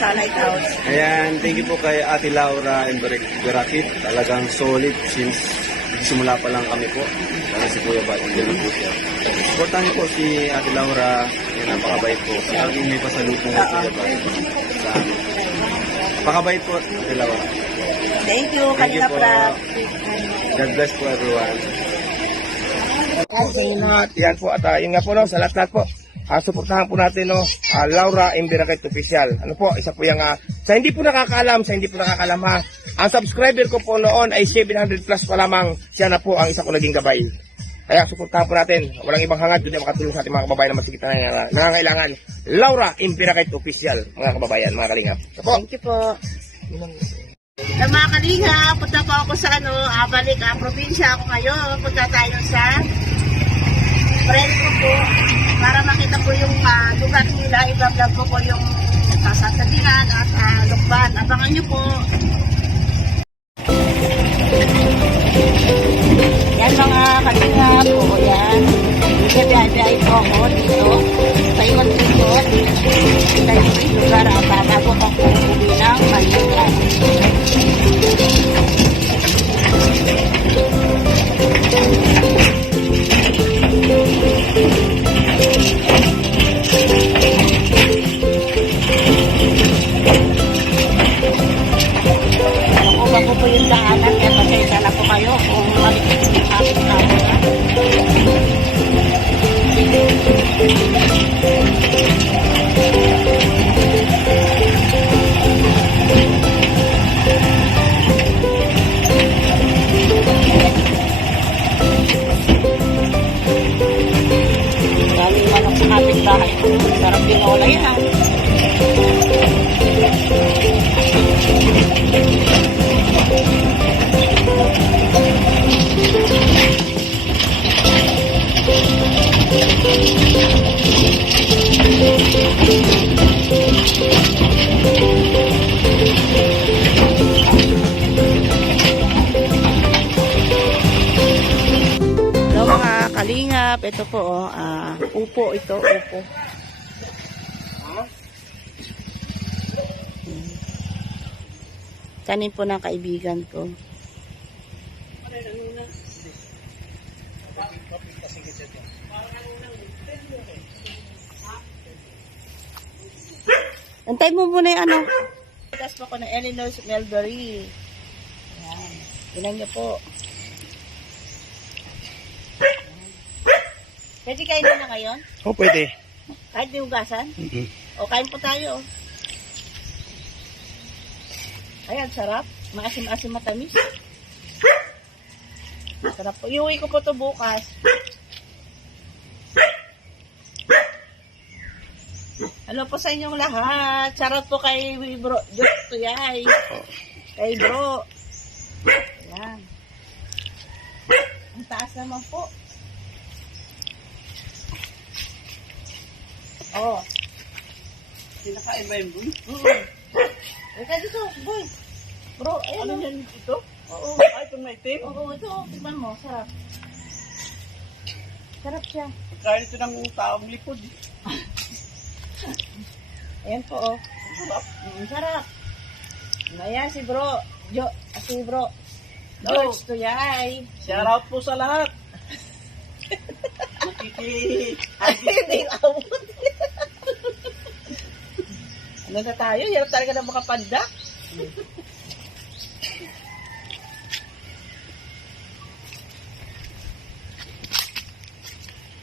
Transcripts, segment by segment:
sa Lighthouse. Ayan, thank you po kay Ate Laura and Berakit. Talagang solid since simula pa lang kami po. Kami si Kuya Bat, dyan lang po siya. Supportan niyo po si Ate Laura. Yan, napakabait po. Laging may pasalubong ko Kuya Bat. Sa amin. Napakabait po, Ate Laura. Thank you, Thank you kanina po. prab. God bless po everyone. Lahat. Yan po at uh, yun nga po no, sa lahat-lahat po. Ah, suportahan po natin no, ah, Laura Imbirakit Official. Ano po, isa po yung ah, sa hindi po nakakaalam, sa hindi po nakakaalam ha. Ang subscriber ko po noon ay 700 plus pa lamang. Siya na po ang isa ko naging gabay. Kaya suportahan po natin. Walang ibang hangad kundi makatulong sa ating mga kababayan na masigit na nangangailangan-. Laura Imbirakit Official, mga kababayan, mga kalingap. Ito po. Thank you po. Sa mga kalinga, punta po ako sa ano, ah, balik, ah, probinsya ako ngayon. Punta tayo sa friend ko po para makita po yung ah, lugar nila. I-vlog ko po yung sasasabihan at ah, lukban. Abangan nyo po. Tinola yan. Hello kalingap, ito po ah, upo ito, upo. Tanim po ng kaibigan ko. Antay mo muna yung ano. Tapos po ako ng Illinois Melberry. Yan. Tinan niyo po. Pwede kain na ngayon? Oh, pwede. Kahit di hugasan? Mhm. O, kain po tayo. Ayan, sarap. Maasim-asim matamis. Sarap po. Iuwi ko po to bukas. Hello po sa inyong lahat. Charot po kay bro. Diyos tuyay. Kay bro. Ayan. Ang taas naman po. Oh. Kinakain ba yung boy? Mm. Ika dito, boy. Bro, ayun Ano yan ito? Oo. Ay, itong maitim. Oo, ito. Tignan mo, sarap. Sarap siya. Kain ito ng taong lipod. Ayan po, oh. Sarap. Mm, sarap. Ayan si bro. Jo, si bro. George Tuyay. Shout out po sa lahat. Nakiki... Hindi abot. ano na tayo? Hirap talaga na makapanda.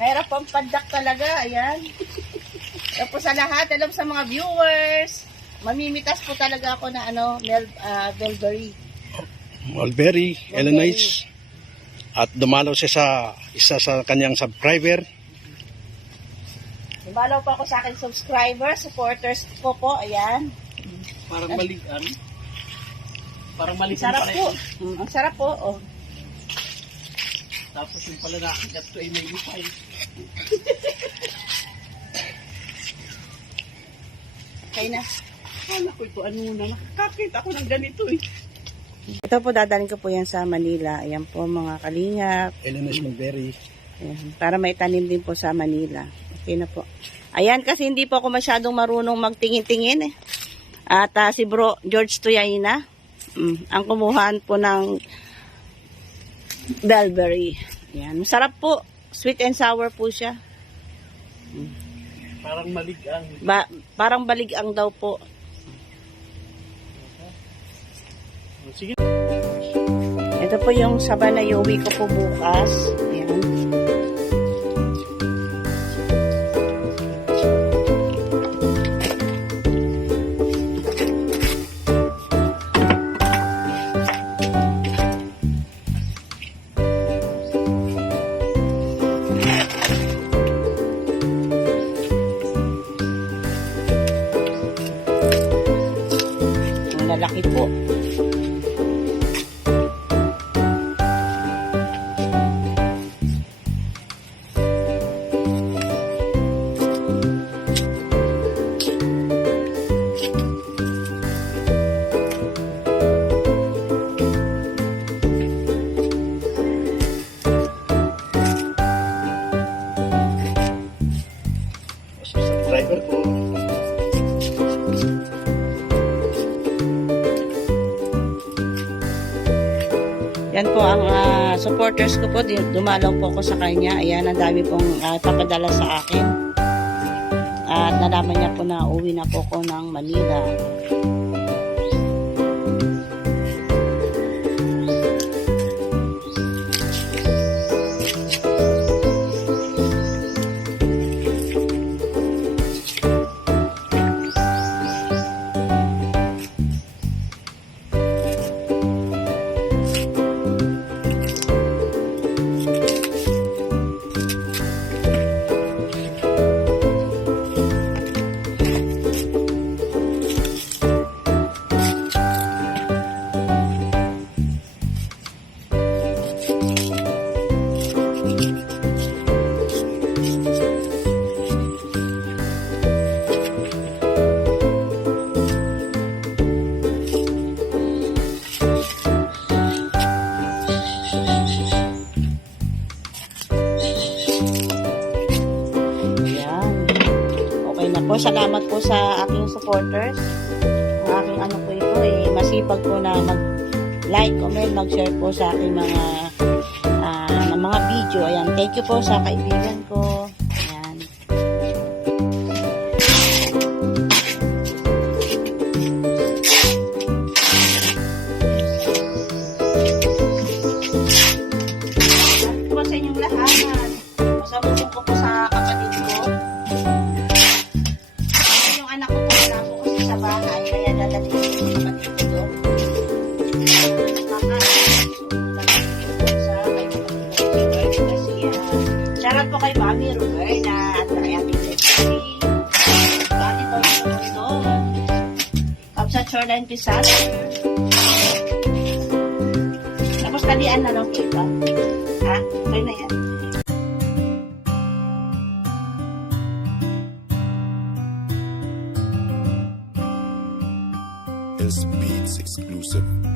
Mahirap pang pandak talaga. Ayan. Tapos sa lahat, alam sa mga viewers, mamimitas po talaga ako na ano, Mel, uh, Belberry. Mulberry, Illinois. At dumalaw siya sa isa sa kanyang subscriber. Dumalaw po ako sa akin subscribers, supporters ko po. Ayan. Parang maligan. Parang Ang maligan sarap pala po. Mm, ang sarap po. Oh. Tapos yung pala nakagat ko ay may lipay. Okay na. Kala ko ito ano na. Nakakita ako ng ganito eh. Ito po, dadalhin ko po yan sa Manila. Ayan po mga kalingap. Illinois Mulberry. Ayan, para may tanim din po sa Manila. Okay na po. Ayan, kasi hindi po ako masyadong marunong magtingin-tingin eh. At ah, si Bro George Tuyayna, mm, ang kumuhan po ng Bellberry. Yan, masarap po. Sweet and sour po siya. Parang maligang. Ba- parang baligang daw po. Sige. Ito po yung saba na ko po bukas. Ayan. Yan po ang ah, supporters ko po. Dumalaw po ako sa kanya. Ayan, ang dami pong ah, papadala sa akin. At nalaman niya po na uwi na po ko ng Manila. Salamat po sa aking supporters. Ang aking ano po ito eh, masipag po na mag-like, comment, mag-share po sa aking mga ng mga video. Ayan. Thank you po sa kaibigan ko. Kaya dadalhin ko sa kapatid ko. Ko po kay po Mami Roberta at kay Ate Lexi. Bali to sa mundo. Kapsa Chordan Pisasa. Tapos talian na lang po ito. Ha? Okay na yan.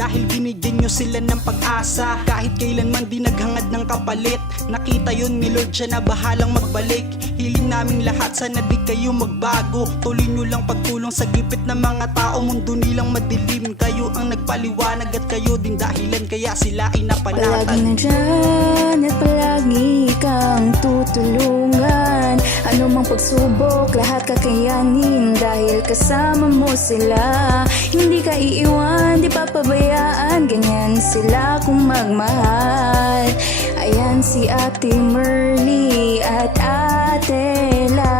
dahil binigyan nyo sila ng pag-asa. Kahit kailanman di naghangad ng kapalit. Nakita yun ni Lord siya na bahalang magbalik. Hiling naming lahat sana di kayo magbago. Tuloy nyo lang pagtulong sa gipit ng mga tao. Mundo nilang madilim. Kayo ang nagpaliwanag at kayo din dahilan. Kaya sila ay napanatag Palaging nandyan at palagi kang tutulungan. Ano mang pagsubok, lahat kakayanin. Dahil kasama mo sila Hindi sila kung magmahal. Ayan si Ate Merly at Ate ginawang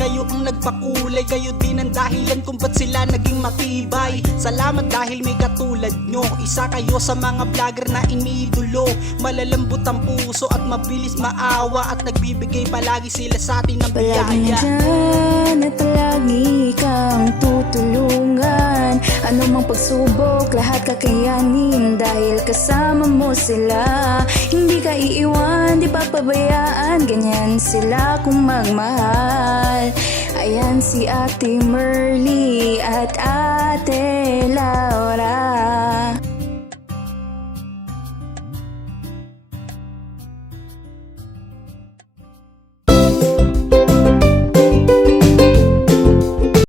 kayo ang nagpakulay. Kayo din ang dahilan kung ba't sila naging matibay. Salamat dahil may katulad nyo. Isa kayo sa mga vlogger na iniidolo Malalambot ang puso at mabilis maawa At nagbibigay palagi sila sa atin ng Palagi biyaya. nandyan at palagi kang tutulungan. Ano mang pagsubok, lahat kakayanin. Dahil kasama mo sila Hindi ka iiwan, di papabayaan Ganyan sila kung magmahal. Ayan si Ate Merly at Ate Lau